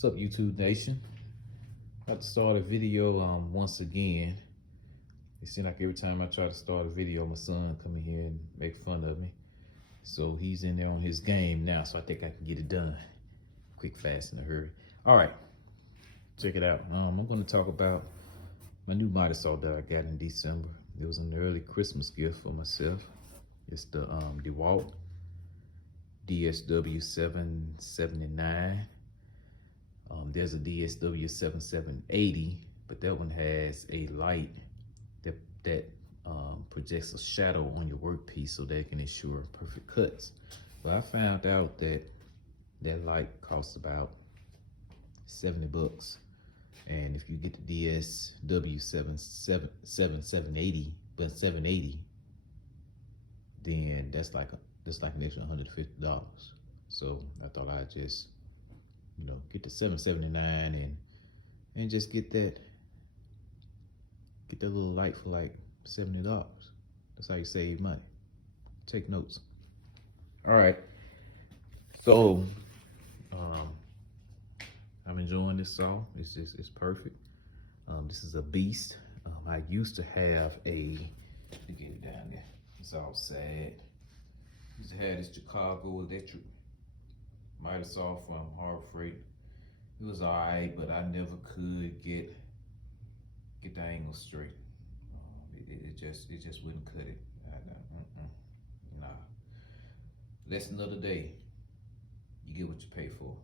What's up, YouTube Nation? About to start a video once again. It seems like every time I try to start a video, my son come in here and make fun of me. So he's in there on his game now, so I think I can get it done quick, fast, in a hurry. All right, check it out. I'm going to talk about my new miter saw that I got in December. It was an early Christmas gift for myself. It's the DEWALT DSW779. There's a DSW779, but that one has a light that projects a shadow on your workpiece so that can ensure perfect cuts. But I found out that that light costs about 70 bucks. And if you get the DSW780, but 780, then that's like an extra $150. So I thought I'd just, get the 779 and just get that little light for like $70. That's how you save money. Take notes. All right. So I'm enjoying this saw. It's perfect. This is a beast. I used to have let me get it down there. It's all sad. Used to have this Chicago electric miter saw from Harbor Freight. It was all right, but I never could get the angle straight. It just wouldn't cut it. Nah. Lesson of the day: you get what you pay for.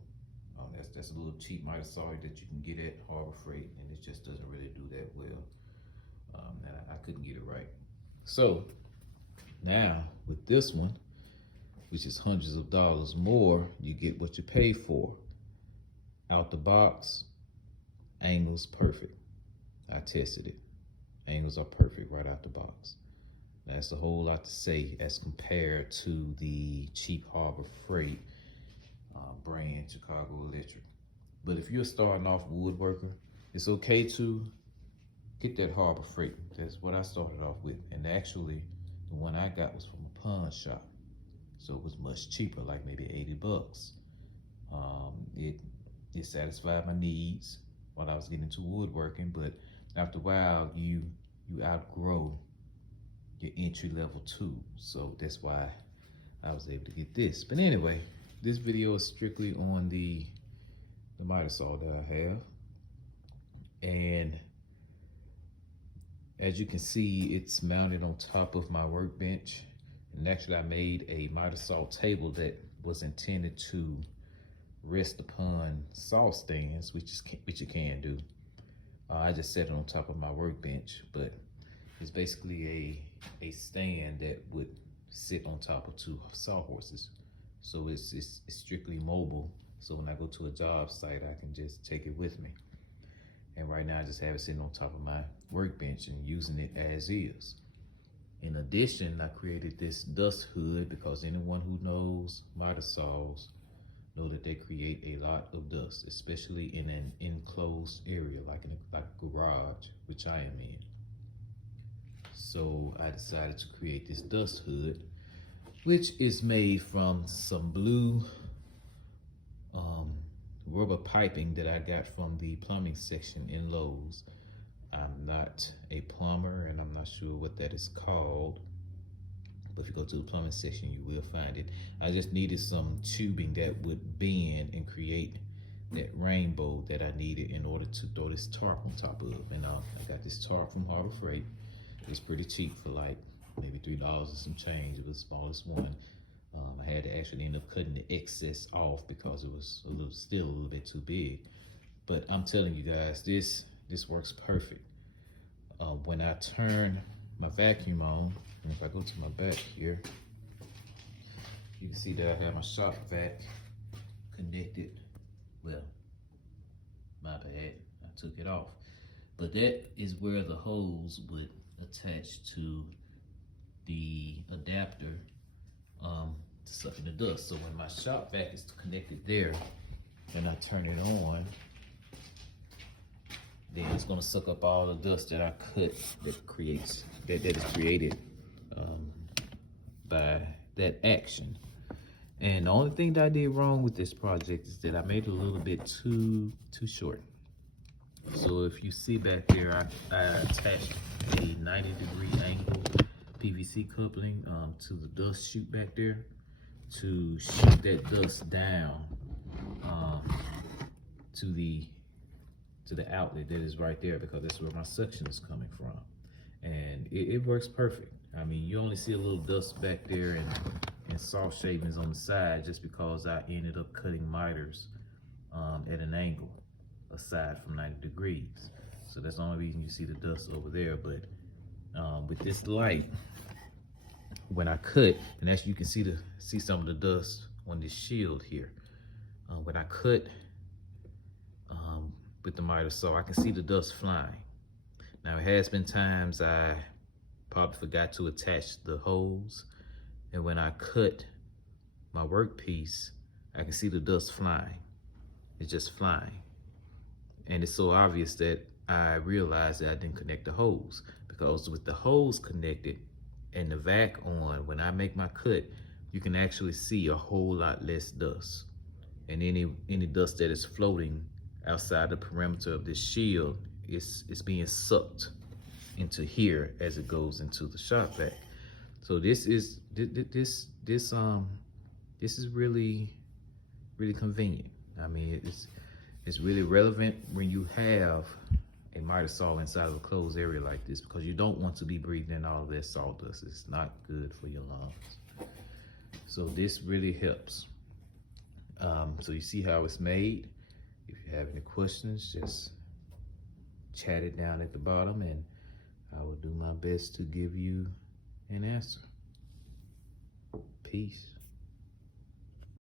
That's a little cheap miter saw that you can get at Harbor Freight, and it just doesn't really do that well. And I couldn't get it right. So now with this one, which is hundreds of dollars more, you get what you pay for. Out the box, angles perfect. I tested it. Angles are perfect right out the box. That's a whole lot to say as compared to the cheap Harbor Freight brand Chicago Electric. But if you're starting off woodworker, it's okay to get that Harbor Freight. That's what I started off with. And actually, the one I got was from a pawn shop. So it was much cheaper, like maybe 80 bucks. It satisfied my needs while I was getting into woodworking, but after a while, you outgrow your entry level tools. So that's why I was able to get this. But anyway, this video is strictly on the miter saw that I have. And as you can see, it's mounted on top of my workbench. And actually, I made a miter saw table that was intended to rest upon saw stands, which you can do. I just set it on top of my workbench, but it's basically a stand that would sit on top of two sawhorses. So it's strictly mobile. So when I go to a job site, I can just take it with me. And right now, I just have it sitting on top of my workbench and using it as is. In addition, I created this dust hood because anyone who knows miter saws know that they create a lot of dust, especially in an enclosed area like a garage, which I am in. So I decided to create this dust hood, which is made from some blue rubber piping that I got from the plumbing section in Lowe's. I'm not a plumber and I'm not sure what that is called, but if you go to the plumbing section, you will find it. I just needed some tubing that would bend and create that rainbow that I needed in order to throw this tarp on top of. And I got this tarp from Harbor Freight. It's pretty cheap for like maybe $3 and some change. It was the smallest one. I had to actually end up cutting the excess off because it was still a little bit too big. But I'm telling you guys, this works perfect. When I turn my vacuum on, and if I go to my back here, you can see that I have my shop vac connected. Well, my bad, I took it off. But that is where the hose would attach to the adapter to suck in the dust. So when my shop vac is connected there, and I turn it on, then it's gonna suck up all the dust that I cut that is created by that action. And the only thing that I did wrong with this project is that I made it a little bit too short. So if you see back there, I attached a 90-degree angle PVC coupling to the dust chute back there to shoot that dust down to the outlet that is right there, because that's where my suction is coming from. And it works perfect. I mean, you only see a little dust back there and soft shavings on the side just because I ended up cutting miters at an angle aside from 90 degrees. So that's the only reason you see the dust over there. But with this light, when I cut, and as you can see some of the dust on this shield here, when I cut with the miter saw, I can see the dust flying. Now, it has been times I probably forgot to attach the hose, and when I cut my workpiece, I can see the dust flying. It's just flying. And it's so obvious that I realized that I didn't connect the hose, because with the hose connected and the vac on, when I make my cut, you can actually see a whole lot less dust. And any dust that is floating outside the perimeter of this shield is being sucked into here as it goes into the shop vac. So this is really convenient. I mean, it's really relevant when you have a miter saw inside of a closed area like this, because you don't want to be breathing in all of that sawdust. It's not good for your lungs. So this really helps. So you see how it's made. If you have any questions, just chat it down at the bottom, and I will do my best to give you an answer. Peace.